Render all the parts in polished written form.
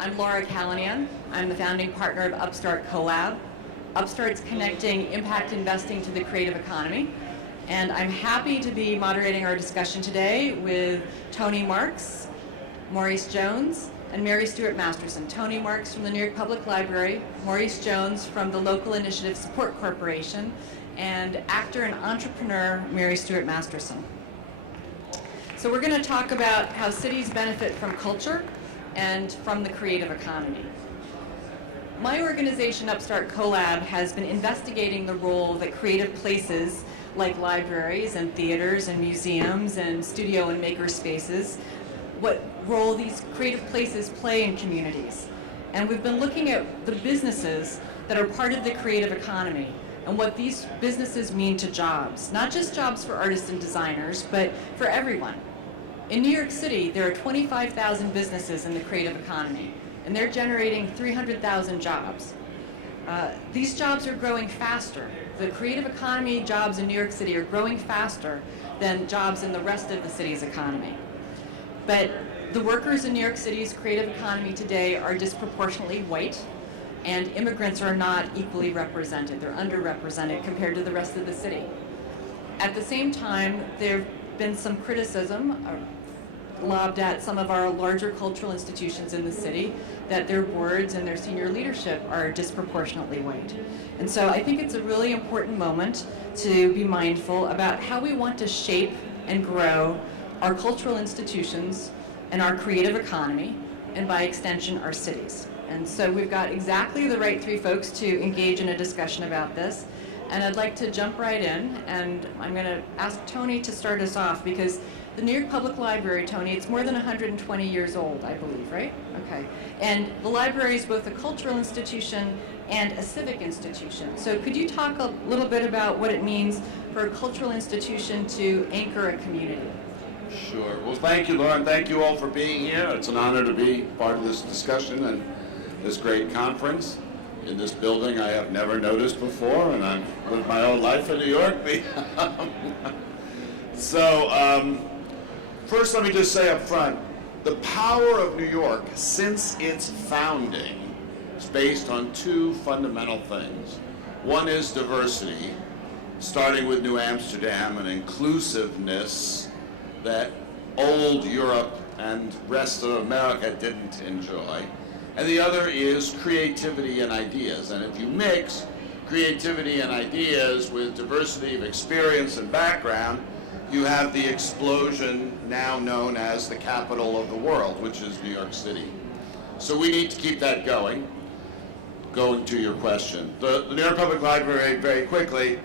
I'm Laura Callanan. I'm the founding partner of Upstart Collab. Upstart's connecting impact investing to the creative economy. And I'm happy to be moderating our discussion today with Tony Marx, Maurice Jones, and Mary Stuart Masterson. Tony Marx from the New York Public Library, Maurice Jones from the Local Initiative Support Corporation, and actor and entrepreneur Mary Stuart Masterson. So we're going to talk about how cities benefit from culture and from the creative economy. My organization, Upstart Collab, has been investigating the role that creative places like libraries and theaters and museums and studio and maker spaces, what role these creative places play in communities. And we've been looking at the businesses that are part of the creative economy and what these businesses mean to jobs, not just jobs for artists and designers, but for everyone. In New York City, there are 25,000 businesses in the creative economy, and they're generating 300,000 jobs. These jobs are growing faster. The creative economy jobs in New York City are growing faster than jobs in the rest of the city's economy. But the workers in New York City's creative economy today are disproportionately white, and immigrants are not equally represented. They're underrepresented compared to the rest of the city. At the same time, there have been some criticism lobbed at some of our larger cultural institutions in the city that their boards and their senior leadership are disproportionately white. And so I think it's a really important moment to be mindful about how we want to shape and grow our cultural institutions and our creative economy, and by extension, our cities. And so we've got exactly the right three folks to engage in a discussion about this. And I'd like to jump right in, and I'm going to ask Tony to start us off, because the New York Public Library, Tony, it's more than 120 years old, I believe, right? Okay. And the library is both a cultural institution and a civic institution. So could you talk a little bit about what it means for a cultural institution to anchor a community? Sure. Well, thank you, Laura, and thank you all for being here. It's an honor to be part of this discussion and this great conference in this building I have never noticed before, and I've lived my whole life in New York. First let me just say up front, the power of New York since its founding is based on two fundamental things. One is diversity, starting with New Amsterdam and inclusiveness that old Europe and rest of America didn't enjoy. And the other is creativity and ideas. And if you mix creativity and ideas with diversity of experience and background, you have the explosion now known as the capital of the world, which is New York City. So we need to keep that going. Going to your question. The New York Public Library, very quickly,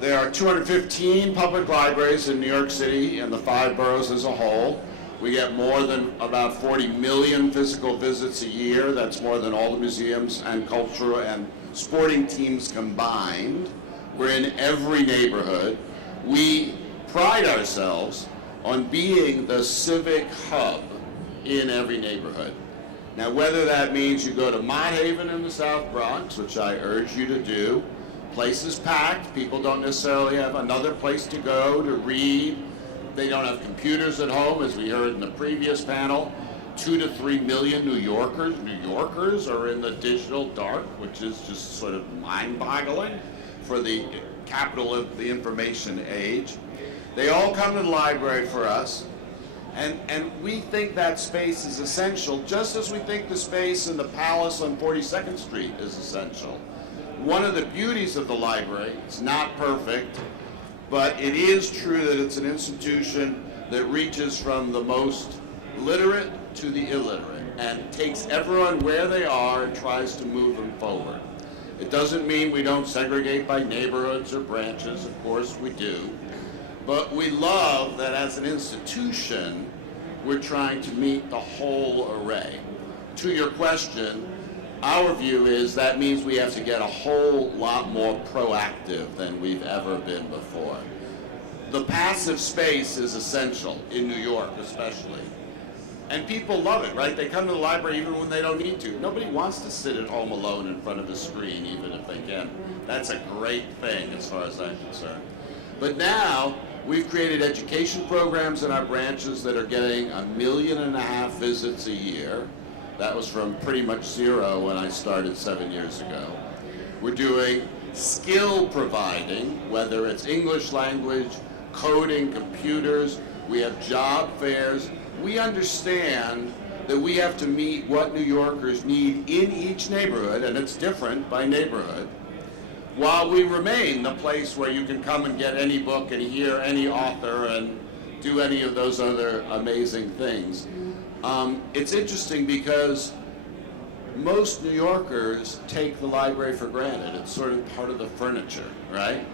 there are 215 public libraries in New York City and the 5 boroughs as a whole. We get more than about 40 million physical visits a year. That's more than all the museums and cultural and sporting teams combined. We're in every neighborhood. We pride ourselves on being the civic hub in every neighborhood. Now, whether that means you go to Mott Haven in the South Bronx, which I urge you to do, place is packed. People don't necessarily have another place to go to read. They don't have computers at home, as we heard in the previous panel. 2 to 3 million New Yorkers are in the digital dark, which is just sort of mind-boggling for the capital of the information age. They all come to the library for us, and we think that space is essential, just as we think the space in the Palace on 42nd Street is essential. One of the beauties of the library, it's not perfect, but it is true that it's an institution that reaches from the most literate to the illiterate and takes everyone where they are and tries to move them forward. It doesn't mean we don't segregate by neighborhoods or branches, of course we do, but we love that as an institution, we're trying to meet the whole array. To your question, our view is that means we have to get a whole lot more proactive than we've ever been before. The passive space is essential, in New York especially. And people love it, right? They come to the library even when they don't need to. Nobody wants to sit at home alone in front of a screen, even if they can. That's a great thing as far as I'm concerned. But now, we've created education programs in our branches that are getting 1.5 million visits a year. That was from pretty much zero when I started 7 years ago. We're doing skill providing, whether it's English language, coding, computers. We have job fairs. We understand that we have to meet what New Yorkers need in each neighborhood, and it's different by neighborhood, while we remain the place where you can come and get any book and hear any author and do any of those other amazing things. It's interesting because most New Yorkers take the library for granted. It's sort of part of the furniture, right?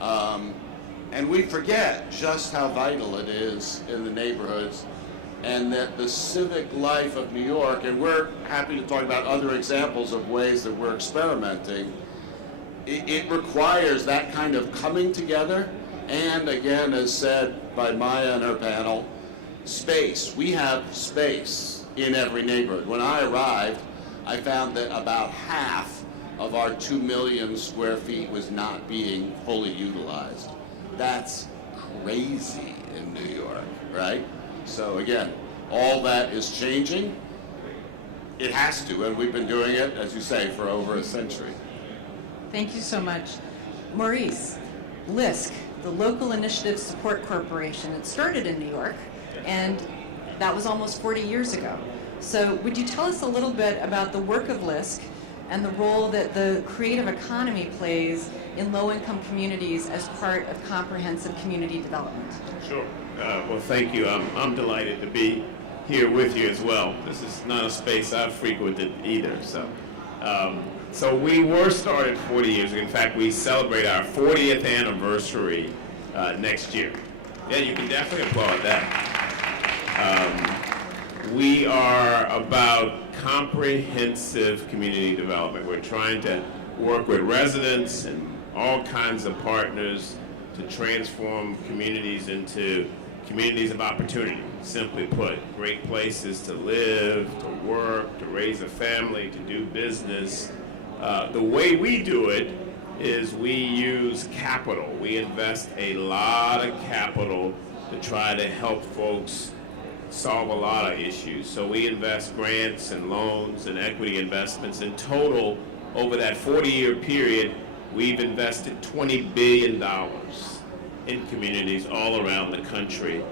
And we forget just how vital it is in the neighborhoods, and that the civic life of New York, and we're happy to talk about other examples of ways that we're experimenting, it requires that kind of coming together, and again, as said by Maya and her panel, space. We have space in every neighborhood. When I arrived, I found that about half of our 2 million square feet was not being fully utilized. That's crazy in New York, right? So again, all that is changing. It has to, and we've been doing it, as you say, for over a century. Thank you so much. Maurice, LISC, the Local Initiative Support Corporation, it started in New York, and that was almost 40 years ago. So would you tell us a little bit about the work of LISC and the role that the creative economy plays in low-income communities as part of comprehensive community development? Sure. Well, thank you. I'm delighted to be here with you as well. This is not a space I've frequented either. So we were started 40 years ago. In fact, we celebrate our 40th anniversary next year. Yeah, you can definitely applaud that. We are about comprehensive community development. We're trying to work with residents and all kinds of partners to transform communities into communities of opportunity, simply put. Great places to live, to work, to raise a family, to do business. The way we do it is we use capital. We invest a lot of capital to try to help folks solve a lot of issues. So we invest grants and loans and equity investments. In total, over that 40-year period, we've invested $20 billion in communities all around the country.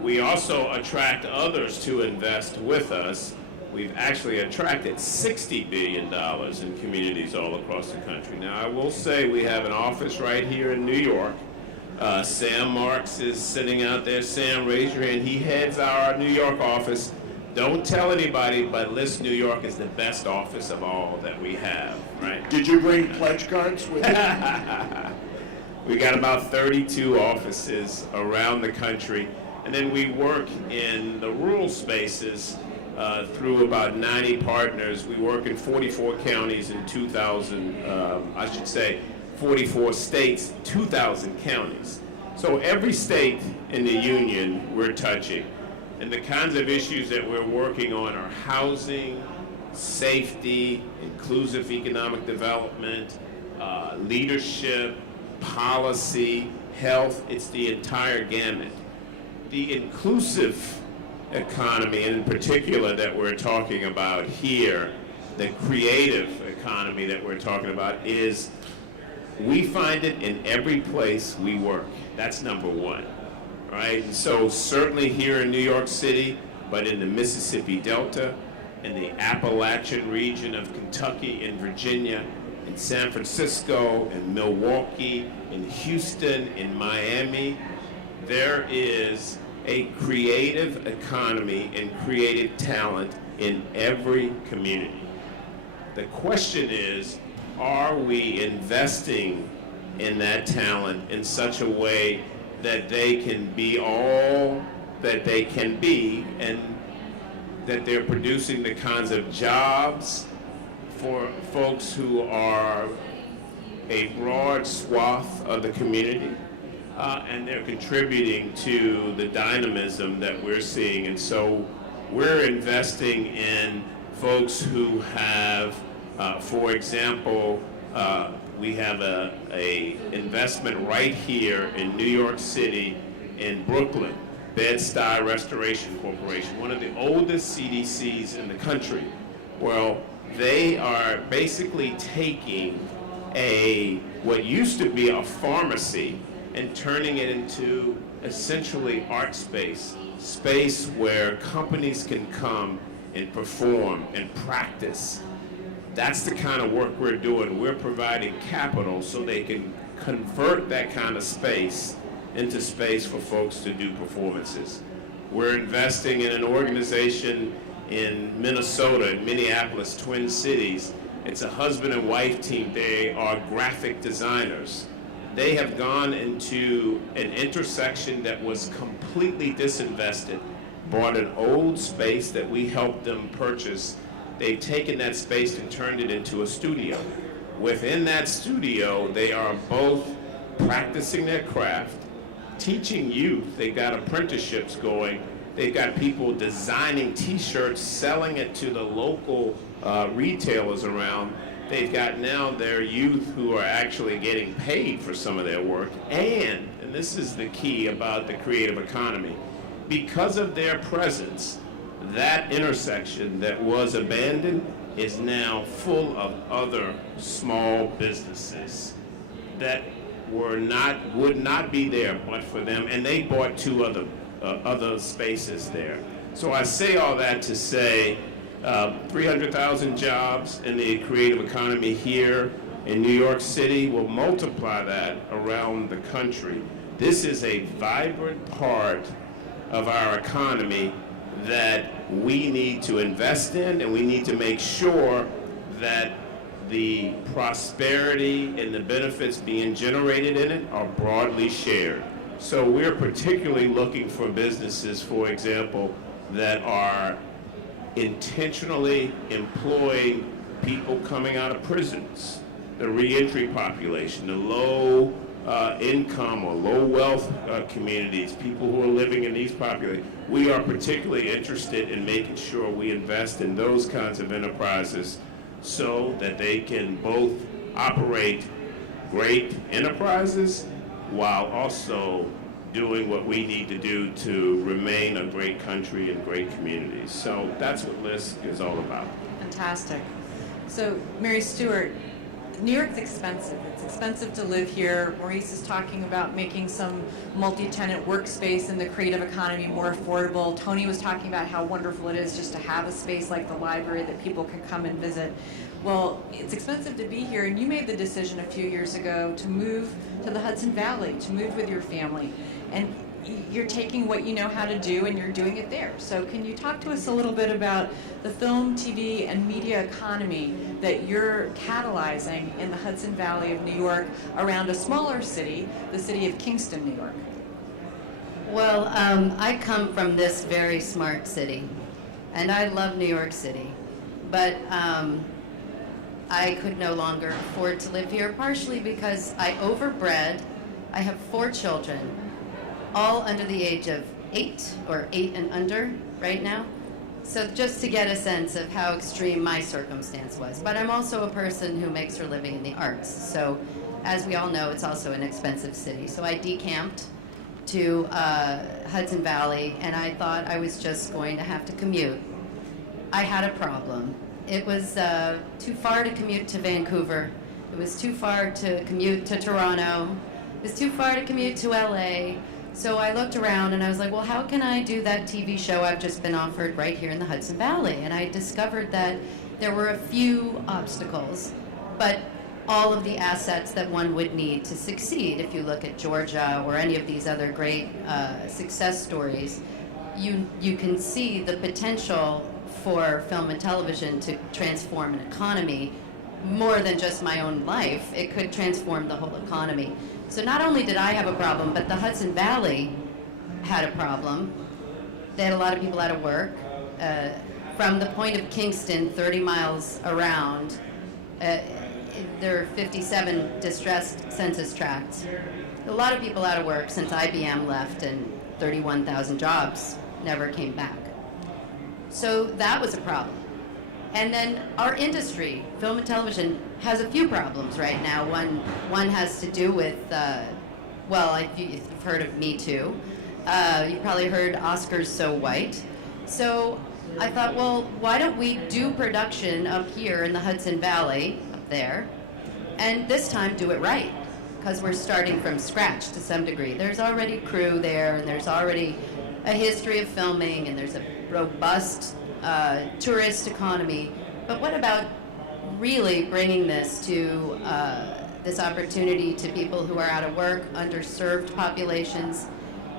We also attract others to invest with us. We've actually attracted $60 billion in communities all across the country. Now, I will say we have an office right here in New York. Sam Marx is sitting out there. Sam, raise your hand. He heads our New York office. Don't tell anybody, but LISC New York is the best office of all that we have, right? Did you bring pledge cards with you? We got about 32 offices around the country, and then we work in the rural spaces through about 90 partners. We work in 44 counties in 44 states, 2,000 counties. So every state in the union we're touching. And the kinds of issues that we're working on are housing, safety, inclusive economic development, leadership, policy, health. It's the entire gamut. The inclusive economy, and in particular that we're talking about here, the creative economy that we're talking about, is we find it in every place we work. That's number one, right? And so certainly here in New York City, but in the Mississippi Delta, in the Appalachian region of Kentucky and Virginia, in San Francisco, in Milwaukee, in Houston, in Miami, there is a creative economy and creative talent in every community. The question is, are we investing in that talent in such a way that they can be all that they can be, and that they're producing the kinds of jobs for folks who are a broad swath of the community, and they're contributing to the dynamism that we're seeing. And so we're investing in folks who have, for example, we have a investment right here in New York City, in Brooklyn, Bed-Stuy Restoration Corporation, one of the oldest CDCs in the country. Well, they are basically taking what used to be a pharmacy and turning it into essentially art space where companies can come and perform and practice. That's the kind of work we're doing. We're providing capital so they can convert that kind of space into space for folks to do performances. We're investing in an organization in Minnesota, in Minneapolis, Twin Cities. It's a husband and wife team. They are graphic designers. They have gone into an intersection that was completely disinvested, bought an old space that we helped them purchase. They've taken that space and turned it into a studio. Within that studio, they are both practicing their craft, teaching youth. They've got apprenticeships going. They've got people designing t-shirts, selling it to the local retailers around. They've got now their youth who are actually getting paid for some of their work. And this is the key about the creative economy, because of their presence, that intersection that was abandoned is now full of other small businesses that would not be there but for them, and they bought two other spaces there. So I say all that to say 300,000 jobs in the creative economy here in New York City. Will multiply that around the country. This is a vibrant part of our economy that we need to invest in, and we need to make sure that the prosperity and the benefits being generated in it are broadly shared. So we're particularly looking for businesses, for example, that are intentionally employing people coming out of prisons, the reentry population, the low income or low wealth communities, people who are living in these populations. We are particularly interested in making sure we invest in those kinds of enterprises so that they can both operate great enterprises while also doing what we need to do to remain a great country and great communities. So that's what LISC is all about. Fantastic. So, Mary Stuart, New York's expensive. It's expensive to live here. Maurice is talking about making some multi-tenant workspace in the creative economy more affordable. Tony was talking about how wonderful it is just to have a space like the library that people can come and visit. Well, it's expensive to be here, and you made the decision a few years ago to move to the Hudson Valley, to move with your family. And you're taking what you know how to do and you're doing it there. So can you talk to us a little bit about the film, TV, and media economy that you're catalyzing in the Hudson Valley of New York around a smaller city, the city of Kingston, New York? Well, I come from this very smart city, and I love New York City, but I could no longer afford to live here, partially because I overbred. I have 4 children, all under the age of 8 or 8 and under right now. So just to get a sense of how extreme my circumstance was. But I'm also a person who makes her living in the arts. So as we all know, it's also an expensive city. So I decamped to Hudson Valley, and I thought I was just going to have to commute. I had a problem. It was too far to commute to Vancouver. It was too far to commute to Toronto. It was too far to commute to LA. So I looked around and I was like, well, how can I do that TV show I've just been offered right here in the Hudson Valley? And I discovered that there were a few obstacles, but all of the assets that one would need to succeed. If you look at Georgia or any of these other great success stories, you can see the potential for film and television to transform an economy more than just my own life. It could transform the whole economy. So not only did I have a problem, but the Hudson Valley had a problem. They had a lot of people out of work. From the point of Kingston, 30 miles around, there are 57 distressed census tracts. A lot of people out of work since IBM left, and 31,000 jobs never came back. So that was a problem. And then our industry, film and television, has a few problems right now. One has to do with, well, you've heard of Me Too. You probably heard Oscar's So White. So I thought, well, why don't we do production up here in the Hudson Valley, up there, and this time do it right, because we're starting from scratch to some degree. There's already crew there, and there's already a history of filming, and there's a robust tourist economy. But what about really bringing this to this opportunity to people who are out of work, underserved populations,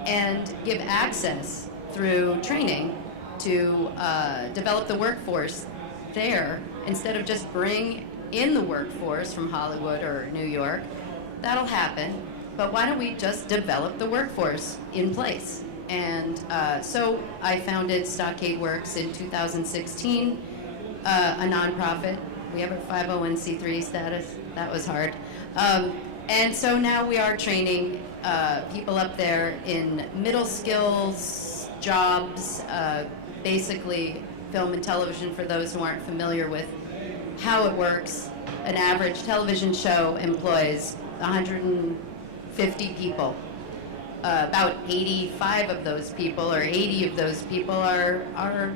and give access through training to develop the workforce there, instead of just bring in the workforce from Hollywood or New York? That'll happen, but why don't we just develop the workforce in place? And so I founded Stockade Works in 2016, a nonprofit. We have a 501c3 status. That was hard. And so now we are training people up there in middle skills, jobs, basically film and television for those who aren't familiar with how it works. An average television show employs 150 people. About 85 of those people, or 80 of those people are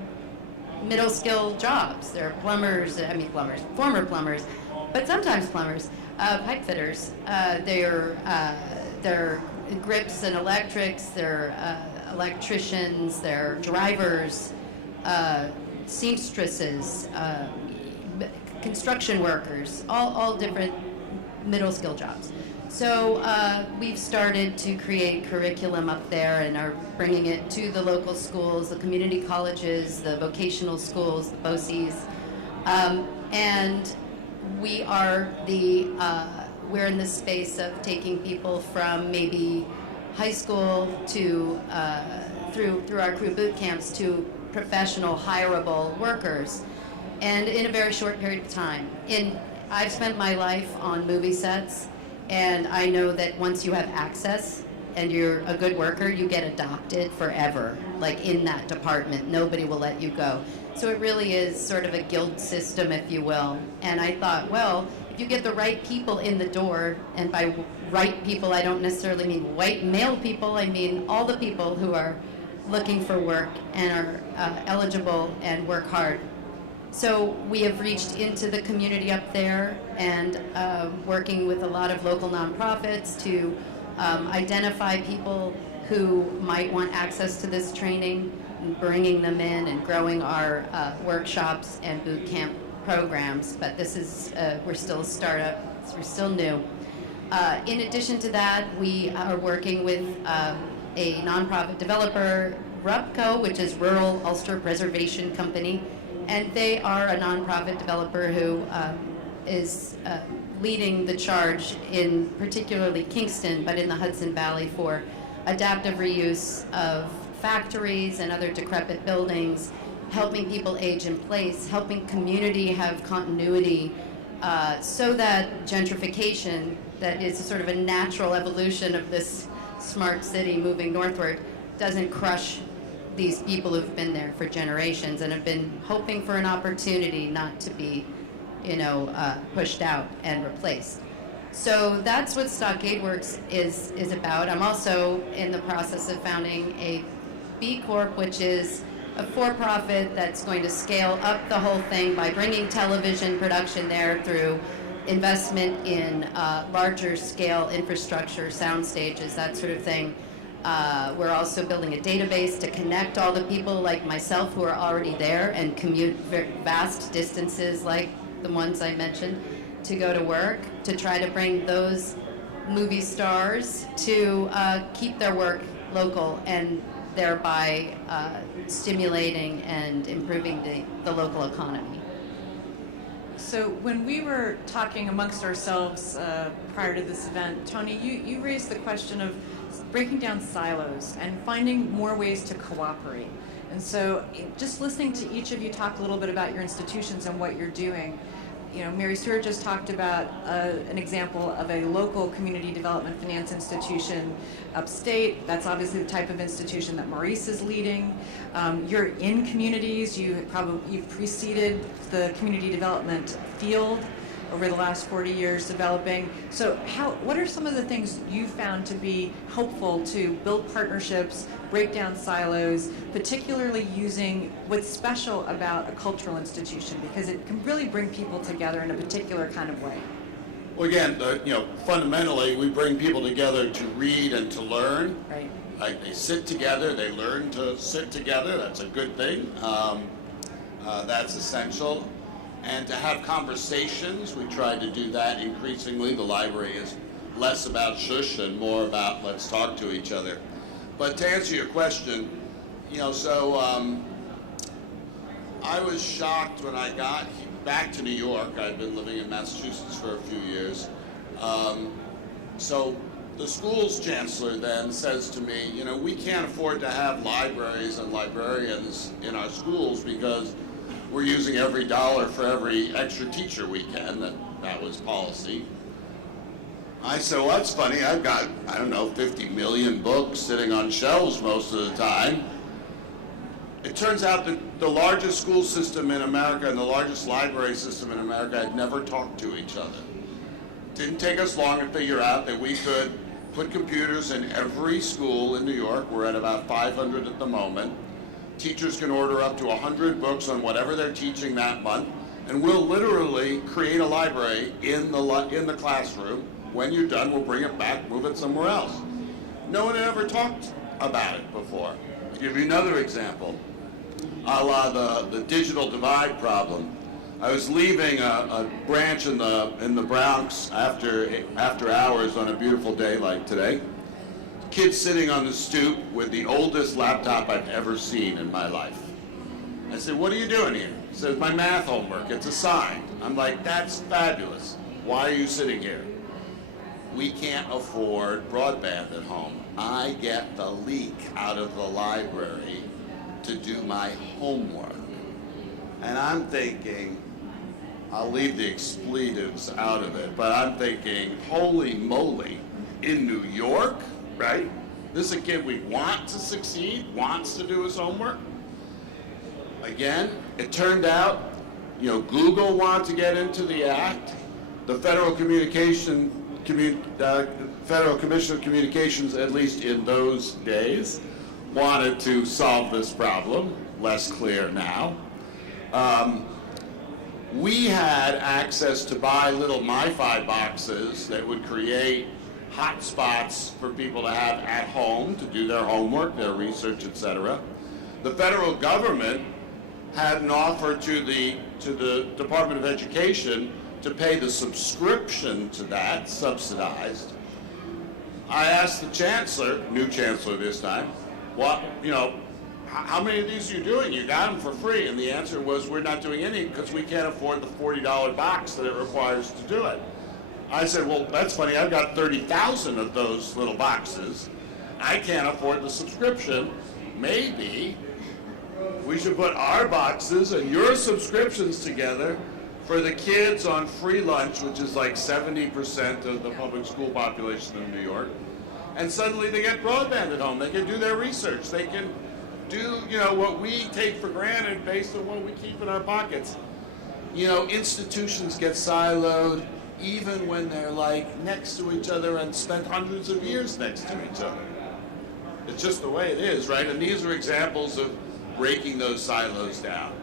middle skill jobs. They're plumbers, former plumbers, but sometimes plumbers, pipe fitters. They're grips and electrics, they're electricians, they're drivers, seamstresses, construction workers, all different middle skill jobs. So we've started to create curriculum up there and are bringing it to the local schools, the community colleges, the vocational schools, the BOCES, and we are we're in the space of taking people from maybe high school to through our crew boot camps to professional hireable workers, and in a very short period of time. I've spent my life on movie sets, and I know that once you have access and you're a good worker, you get adopted forever, like in that department. Nobody will let you go. So it really is sort of a guild system, if you will. And I thought, well, if you get the right people in the door, and by right people, I don't necessarily mean white male people, I mean all the people who are looking for work and are eligible and work hard. So we have reached into the community up there and working with a lot of local nonprofits to identify people who might want access to this training, and bringing them in and growing our workshops and boot camp programs. But this is, we're still a startup, so we're still new. In addition to that, we are working with a nonprofit developer, RUPCO, which is Rural Ulster Preservation Company, and they are a nonprofit developer who is leading the charge in particularly Kingston, but in the Hudson Valley, for adaptive reuse of factories and other decrepit buildings, helping people age in place, helping community have continuity, so that gentrification, that is sort of a natural evolution of this smart city moving northward, doesn't crush these people who've been there for generations and have been hoping for an opportunity not to be, pushed out and replaced. So that's what Stockade Works is about. I'm also in the process of founding a B Corp, which is a for-profit that's going to scale up the whole thing by bringing television production there through investment in larger scale infrastructure, sound stages, that sort of thing. We're also building a database to connect all the people like myself who are already there and commute vast distances like the ones I mentioned to go to work, to try to bring those movie stars to keep their work local and thereby stimulating and improving the local economy. So when we were talking amongst ourselves prior to this event, Tony, you raised the question of breaking down silos and finding more ways to cooperate. And so just listening to each of you talk a little bit about your institutions and what you're doing, Mary Stuart just talked about an example of a local community development finance institution upstate. That's obviously the type of institution that Maurice is leading. You're in communities. You've preceded the community development field over the last 40 years developing. So what are some of the things you found to be helpful to build partnerships, break down silos, particularly using what's special about a cultural institution, because it can really bring people together in a particular kind of way. Well, again, fundamentally, we bring people together to read and to learn. Right. Like, they sit together, they learn to sit together. That's a good thing. That's essential. And to have conversations, we try to do that increasingly. The library is less about shush and more about let's talk to each other. But to answer your question, I was shocked when I got back to New York. I'd been living in Massachusetts for a few years. So the school's chancellor then says to me, we can't afford to have libraries and librarians in our schools because we're using every dollar for every extra teacher we can. That was policy. I said, well, that's funny. I've got, 50 million books sitting on shelves most of the time. It turns out that the largest school system in America and the largest library system in America had never talked to each other. It didn't take us long to figure out that we could put computers in every school in New York. We're at about 500 at the moment. Teachers can order up to 100 books on whatever they're teaching that month, and we'll literally create a library in the classroom. When you're done, we'll bring it back, move it somewhere else. No one had ever talked about it before. I'll give you another example, a la the digital divide problem. I was leaving a branch in the Bronx after hours on a beautiful day like today. Kid sitting on the stoop with the oldest laptop I've ever seen in my life. I said, what are you doing here? He says, my math homework, it's assigned. I'm like, that's fabulous. Why are you sitting here? We can't afford broadband at home. I get the leak out of the library to do my homework. And I'm thinking, I'll leave the expletives out of it, but I'm thinking, holy moly, in New York? Right? This is a kid we want to succeed, wants to do his homework. Again, it turned out, Google wanted to get into the act. The Federal Commission of Communications, at least in those days, wanted to solve this problem. Less clear now. We had access to buy little MiFi boxes that would create hotspots for people to have at home to do their homework, their research, etc. The federal government had an offer to the Department of Education to pay the subscription to that, subsidized. I asked the chancellor, new chancellor this time, how many of these are you doing? You got them for free. And the answer was, we're not doing any because we can't afford the $40 box that it requires to do it. I said, well, that's funny. I've got 30,000 of those little boxes. I can't afford the subscription. Maybe we should put our boxes and your subscriptions together for the kids on free lunch, which is like 70% of the public school population of New York. And suddenly they get broadband at home. They can do their research. They can do, what we take for granted based on what we keep in our pockets. Institutions get siloed even when they're like next to each other and spent hundreds of years next to each other. It's just the way it is, right? And these are examples of breaking those silos down.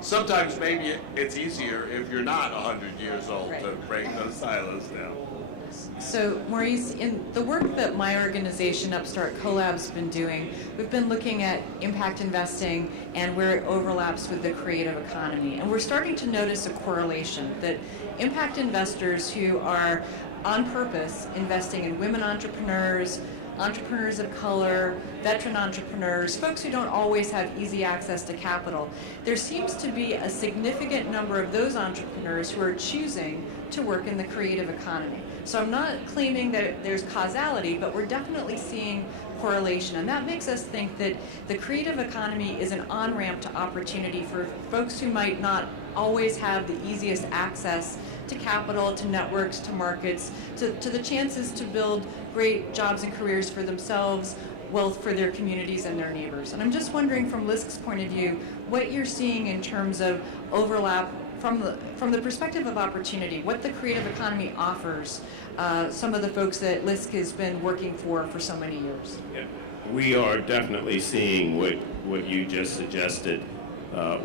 Sometimes maybe it's easier if you're not 100 years old to break those silos down. So, Maurice, in the work that my organization, Upstart Collab's been doing, we've been looking at impact investing and where it overlaps with the creative economy. And we're starting to notice a correlation that impact investors who are on purpose investing in women entrepreneurs, entrepreneurs of color, veteran entrepreneurs, folks who don't always have easy access to capital, there seems to be a significant number of those entrepreneurs who are choosing to work in the creative economy. So I'm not claiming that there's causality, but we're definitely seeing correlation. And that makes us think that the creative economy is an on-ramp to opportunity for folks who might not always have the easiest access to capital, to networks, to markets, to the chances to build great jobs and careers for themselves, wealth for their communities and their neighbors. And I'm just wondering from LISC's point of view, what you're seeing in terms of overlap from the perspective of opportunity, what the creative economy offers some of the folks that LISC has been working for so many years. Yeah. We are definitely seeing what you just suggested.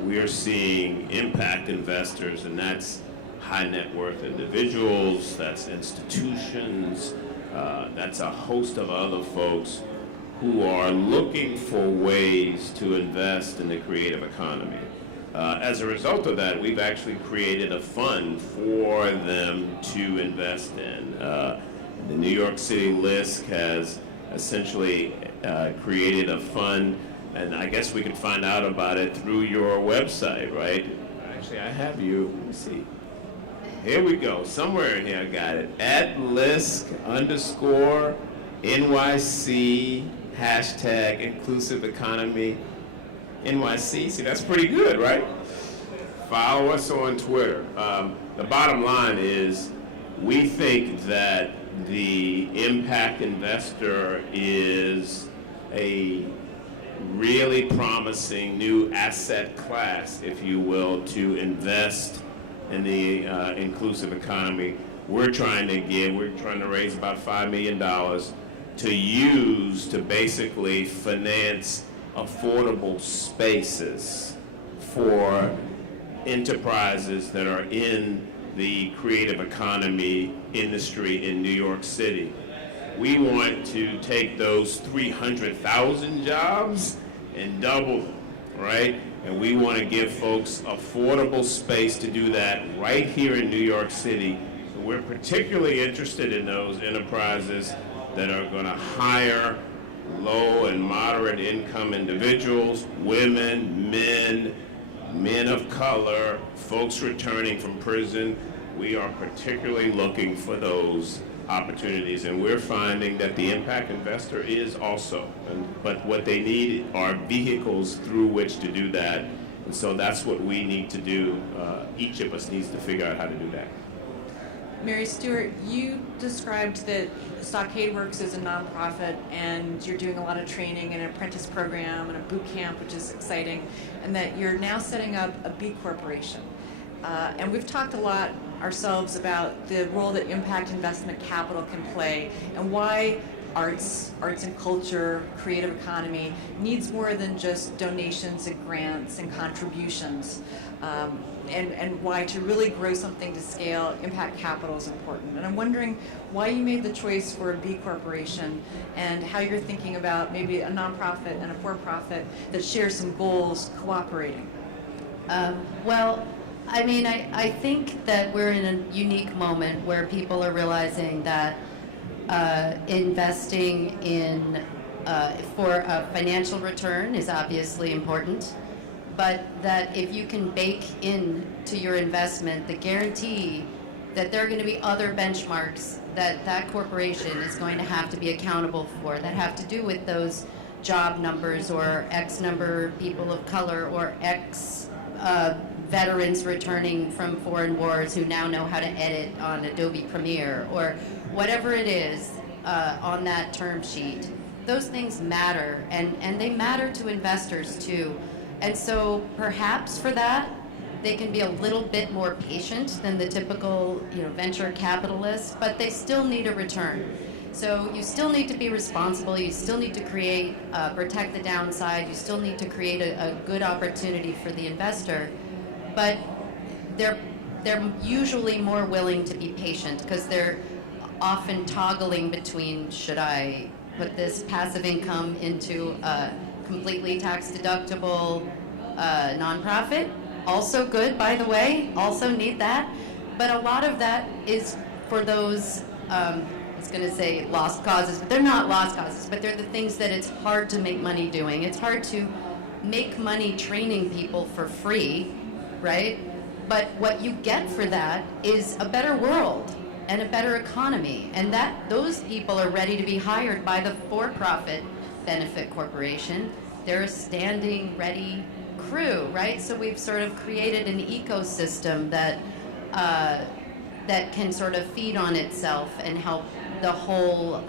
We are seeing impact investors, and that's high net worth individuals, that's institutions, that's a host of other folks who are looking for ways to invest in the creative economy. As a result of that, we've actually created a fund for them to invest in. The New York City LISC has essentially created a fund, and I guess we can find out about it through your website, right? Actually, I have you. Let me see. Here we go. Somewhere in here I got it. At LISC_NYC # inclusive economy NYC. See, that's pretty good, right? Follow us on Twitter. The bottom line is we think that the impact investor is a really promising new asset class, if you will, to invest in the inclusive economy. We're trying to raise about $5 million to use to basically finance affordable spaces for enterprises that are in the creative economy industry in New York City. We want to take those 300,000 jobs and double them, right? And we want to give folks affordable space to do that right here in New York City. So we're particularly interested in those enterprises that are going to hire low and moderate income individuals, women, men of color, folks returning from prison. We are particularly looking for those opportunities, and we're finding that the impact investor is also, but what they need are vehicles through which to do that, and so that's what we need to do. Each of us needs to figure out how to do that. Mary Stuart, you described that Stockade Works is a nonprofit, and you're doing a lot of training and an apprentice program and a boot camp, which is exciting, and that you're now setting up a B Corporation. And we've talked a lot ourselves about the role that impact investment capital can play and why arts and culture, creative economy needs more than just donations and grants and contributions. And why to really grow something to scale, impact capital is important. And I'm wondering why you made the choice for a B Corporation and how you're thinking about maybe a nonprofit and a for-profit that share some goals cooperating. Well, I mean, I think that we're in a unique moment where people are realizing that investing in for a financial return is obviously important, but that if you can bake into your investment the guarantee that there are going to be other benchmarks that that corporation is going to have to be accountable for that have to do with those job numbers or X number of people of color or X veterans returning from foreign wars who now know how to edit on Adobe Premiere or whatever it is on that term sheet. Those things matter, and they matter to investors too. And so perhaps for that, they can be a little bit more patient than the typical venture capitalists, but they still need a return. So you still need to be responsible, you still need to create, protect the downside, you still need to create a good opportunity for the investor, but they're usually more willing to be patient because they're often toggling between, should I put this passive income into a completely tax-deductible nonprofit? Also good, by the way, also need that, but a lot of that is for those I was going to say lost causes, but they're not lost causes, but they're the things that it's hard to make money doing. It's hard to make money training people for free, right? But what you get for that is a better world and a better economy, and that those people are ready to be hired by the for-profit benefit corporation. They're a standing, ready crew, right? So we've sort of created an ecosystem that that can sort of feed on itself and help the whole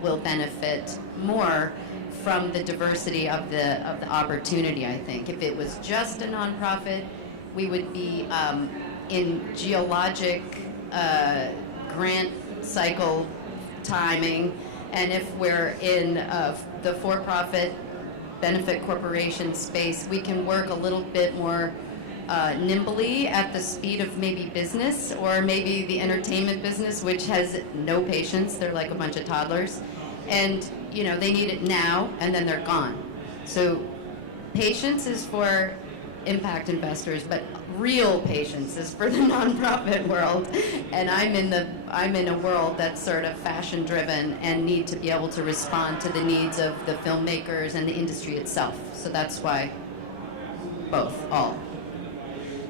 will benefit more from the diversity of the opportunity. I think if it was just a nonprofit, we would be in geologic grant cycle timing And if we're in the for-profit benefit corporation space, we can work a little bit more nimbly at the speed of maybe business, or maybe the entertainment business, which has no patience. They're like a bunch of toddlers. And, you know, they need it now, and then they're gone. So patience is for impact investors, but real patience is for the nonprofit world. And I'm in a world that's sort of fashion driven and need to be able to respond to the needs of the filmmakers and the industry itself. So that's why all.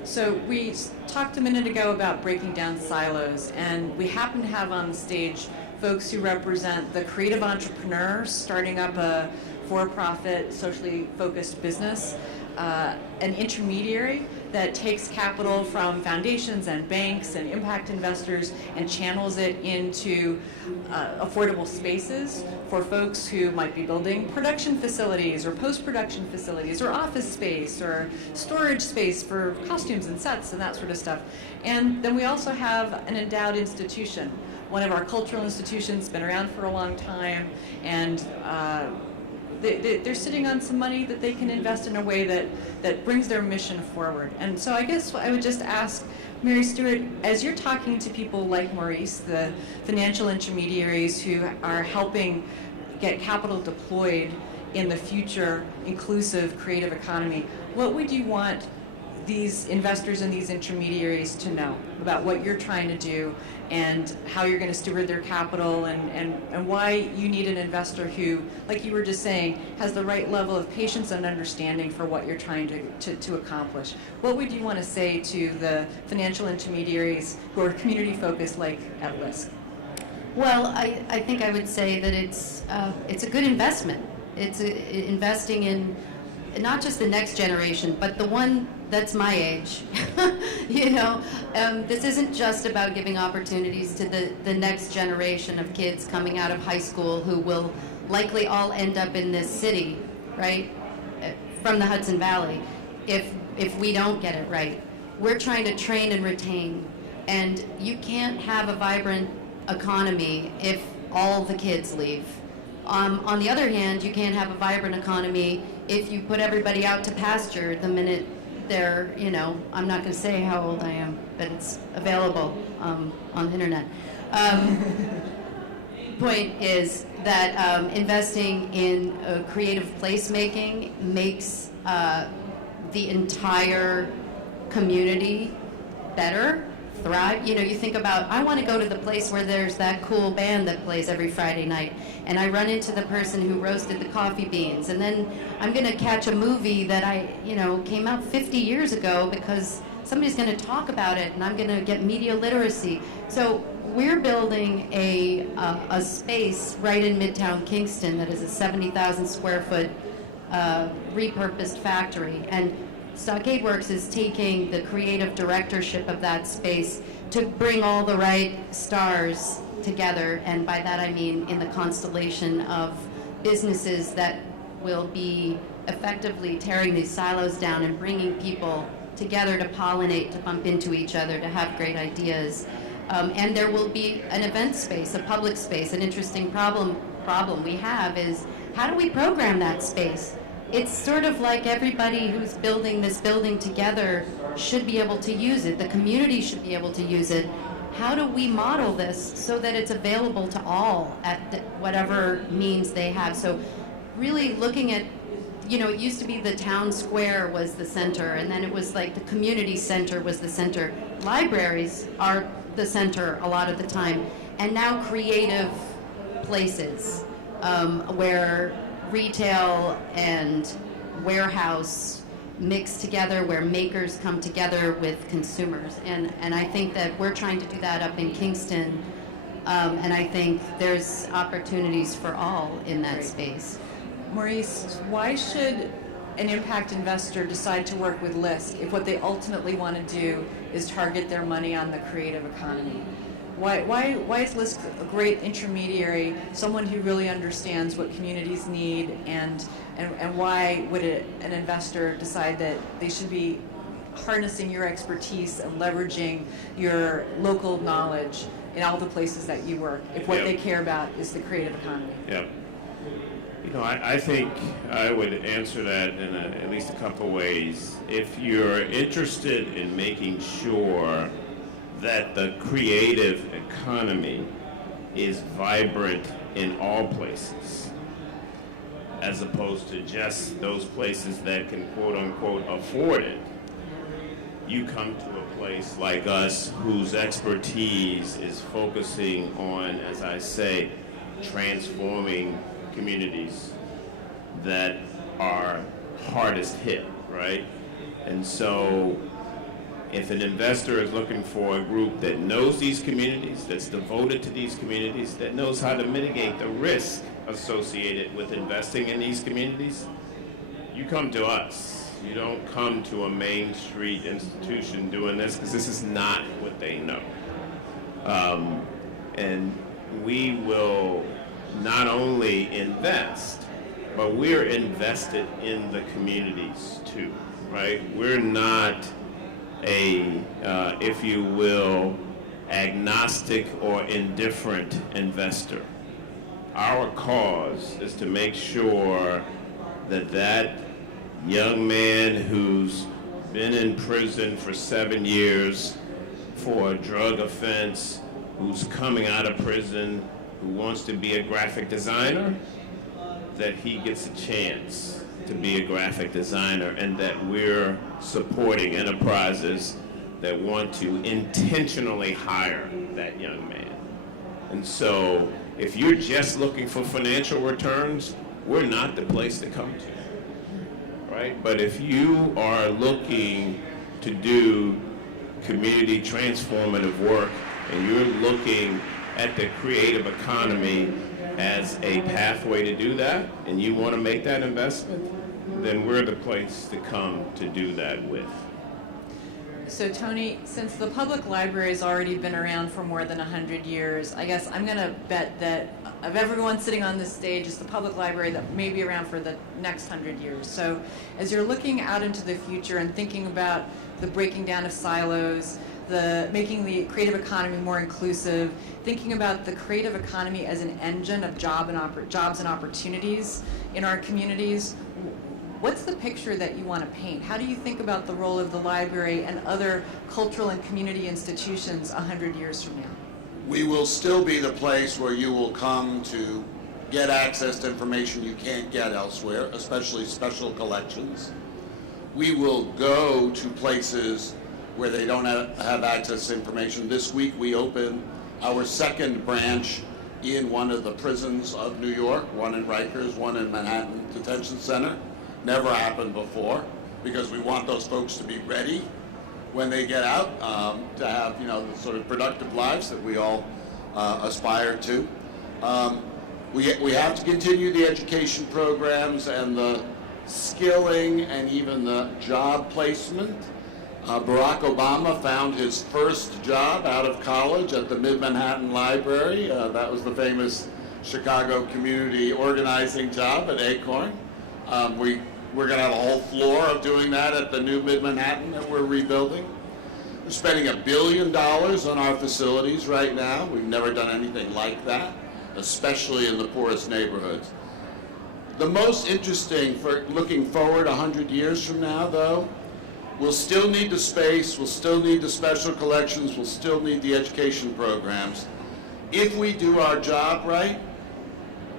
So we talked a minute ago about breaking down silos, and we happen to have on the stage folks who represent the creative entrepreneurs starting up a for-profit, socially focused business, an intermediary that takes capital from foundations and banks and impact investors and channels it into affordable spaces for folks who might be building production facilities or post-production facilities or office space or storage space for costumes and sets and that sort of stuff. And then we also have an endowed institution. One of our cultural institutions, been around for a long time, and they're sitting on some money that they can invest in a way that brings their mission forward. And so I guess I would just ask Mary Stuart, as you're talking to people like Maurice, the financial intermediaries who are helping get capital deployed in the future inclusive creative economy, what would you want these investors and these intermediaries to know about what you're trying to do and how you're going to steward their capital, and why you need an investor who, like you were just saying, has the right level of patience and understanding for what you're trying to accomplish? What would you want to say to the financial intermediaries who are community focused, like at LISC? Well, I think I would say that it's a good investment. It's investing in not just the next generation, but the one that's my age. You know, this isn't just about giving opportunities to the next generation of kids coming out of high school who will likely all end up in this city, right, from the Hudson Valley, if we don't get it right. We're trying to train and retain, and you can't have a vibrant economy if all the kids leave. On the other hand, you can't have a vibrant economy if you put everybody out to pasture the minute they're, you know, I'm not going to say how old I am, but it's available on the internet. Point is that investing in creative placemaking makes the entire community better, thrive. You know, you think about, I want to go to the place where there's that cool band that plays every Friday night, and I run into the person who roasted the coffee beans, and then I'm going to catch a movie that came out 50 years ago because somebody's going to talk about it, and I'm going to get media literacy. So we're building a space right in Midtown Kingston that is a 70,000 square foot repurposed factory, and Stockade Works is taking the creative directorship of that space to bring all the right stars together, and by that I mean in the constellation of businesses that will be effectively tearing these silos down and bringing people together to pollinate, to bump into each other, to have great ideas. And there will be an event space, a public space. An interesting problem we have is, how do we program that space? It's sort of like everybody who's building this building together should be able to use it. The community should be able to use it. How do we model this so that it's available to all at whatever means they have? So really looking at, you know, it used to be the town square was the center, and then it was like the community center was the center. Libraries are the center a lot of the time. And now creative places where retail and warehouse mix together, where makers come together with consumers. And I think that we're trying to do that up in Kingston, and I think there's opportunities for all in that space. Maurice, why should an impact investor decide to work with LISC if what they ultimately want to do is target their money on the creative economy? Why is LISC a great intermediary, someone who really understands what communities need, and why would an investor decide that they should be harnessing your expertise and leveraging your local knowledge in all the places that you work, if what Yep. they care about is the creative economy? Yep. You know, I think I would answer that in at least a couple ways. If you're interested in making sure that the creative economy is vibrant in all places, as opposed to just those places that can quote unquote afford it, you come to a place like us whose expertise is focusing on, as I say, transforming communities that are hardest hit, right? And so if an investor is looking for a group that knows these communities, that's devoted to these communities, that knows how to mitigate the risk associated with investing in these communities, you come to us. You don't come to a Main Street institution doing this, because this is not what they know. And we will not only invest, but we're invested in the communities too, right? We're not a, if you will, agnostic or indifferent investor. Our cause is to make sure that that young man who's been in prison for 7 years for a drug offense, who's coming out of prison, who wants to be a graphic designer, that he gets a chance to be a graphic designer, and that we're supporting enterprises that want to intentionally hire that young man. And so if you're just looking for financial returns, we're not the place to come to, right? But if you are looking to do community transformative work, and you're looking at the creative economy as a pathway to do that, and you want to make that investment, then we're the place to come to do that with. So Tony, since the public library has already been around for more than 100 years, I guess I'm going to bet that of everyone sitting on this stage, it's the public library that may be around for the next 100 years. So as you're looking out into the future and thinking about the breaking down of silos, the making the creative economy more inclusive, thinking about the creative economy as an engine of jobs and opportunities in our communities, what's the picture that you want to paint? How do you think about the role of the library and other cultural and community institutions 100 years from now? We will still be the place where you will come to get access to information you can't get elsewhere, especially special collections. We will go to places where they don't have access to information. This week we opened our second branch in one of the prisons of New York, one in Rikers, one in Manhattan Detention Center. Never happened before, because we want those folks to be ready when they get out, to have, you know, the sort of productive lives that we all aspire to. We have to continue the education programs and the skilling and even the job placement. Barack Obama found his first job out of college at the Mid-Manhattan Library. That was the famous Chicago community organizing job at Acorn. We're going to have a whole floor of doing that at the new Mid-Manhattan that we're rebuilding. We're spending $1 billion on our facilities right now. We've never done anything like that, especially in the poorest neighborhoods. The most interesting for looking forward 100 years from now, though, we'll still need the space, we'll still need the special collections, we'll still need the education programs. If we do our job right,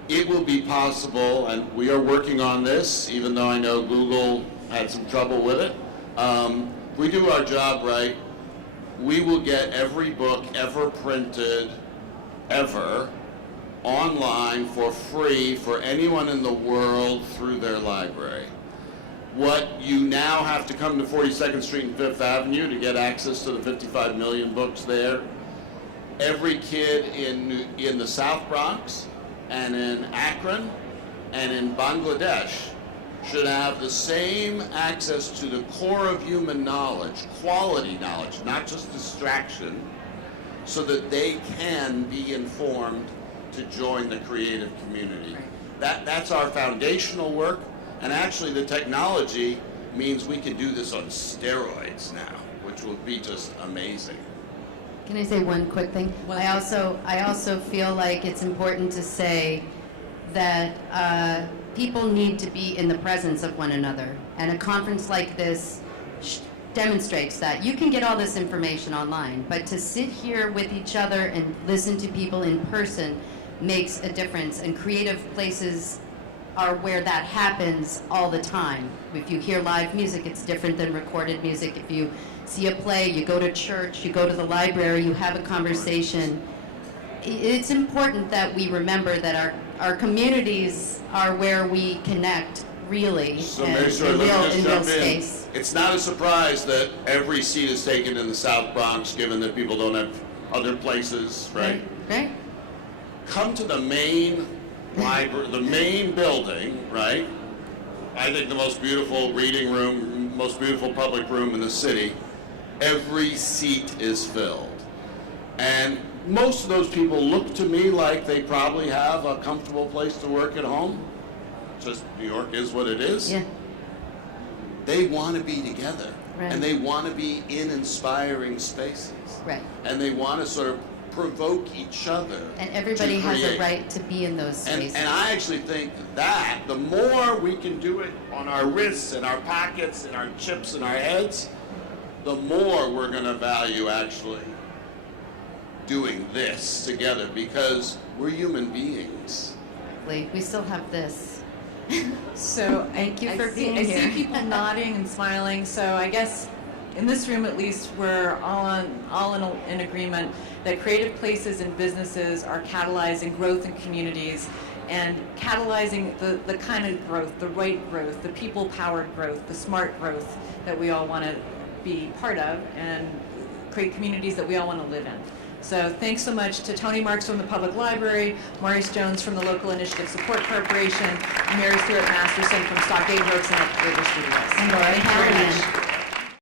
it will be possible, and we are working on this, even though I know Google had some trouble with it. If we do our job right, we will get every book ever printed, ever, online for free for anyone in the world through their library. What you now have to come to 42nd Street and Fifth Avenue to get access to the 55 million books there. Every kid in the South Bronx and in Akron and in Bangladesh should have the same access to the core of human knowledge, quality knowledge, not just distraction, so that they can be informed to join the creative community. That's our foundational work, and actually the technology means we can do this on steroids now, which will be just amazing. Can I say one quick thing? One I also feel like it's important to say that people need to be in the presence of one another, and a conference like this demonstrates that. You can get all this information online, but to sit here with each other and listen to people in person makes a difference, and creative places are where that happens all the time. If you hear live music, it's different than recorded music. If you see a play, you go to church, you go to the library, you have a conversation. It's important that we remember that our communities are where we connect, really, So and make sure, in let real, me just in real jump in. space. It's not a surprise that every seat is taken in the South Bronx, given that people don't have other places, right? Right? Come to the main library, the main building, right? I think the most beautiful reading room, most beautiful public room in the city. Every seat is filled. And most of those people look to me like they probably have a comfortable place to work at home. Just New York is what it is. Yeah. They want to be together. Right. And they want to be in inspiring spaces. Right. And they want to sort of provoke each other. And everybody to has a create. right to be in those spaces. And I actually think that the more we can do it on our wrists and our pockets and our chips and our heads, the more we're going to value actually doing this together, because we're human beings. We still have this. So Thank you for being I here. see people nodding and smiling. So I guess in this room, at least, we're all in agreement that creative places and businesses are catalyzing growth in communities and catalyzing the kind of growth, the right growth, the people-powered growth, the smart growth that we all want to be part of and create communities that we all want to live in. So thanks so much to Tony Marx from the Public Library, Maurice Jones from the Local Initiative Support Corporation, and Mary Stuart Masterson from Stockade Works and Upstart Studios. And Laura Thank you very Callanan. much.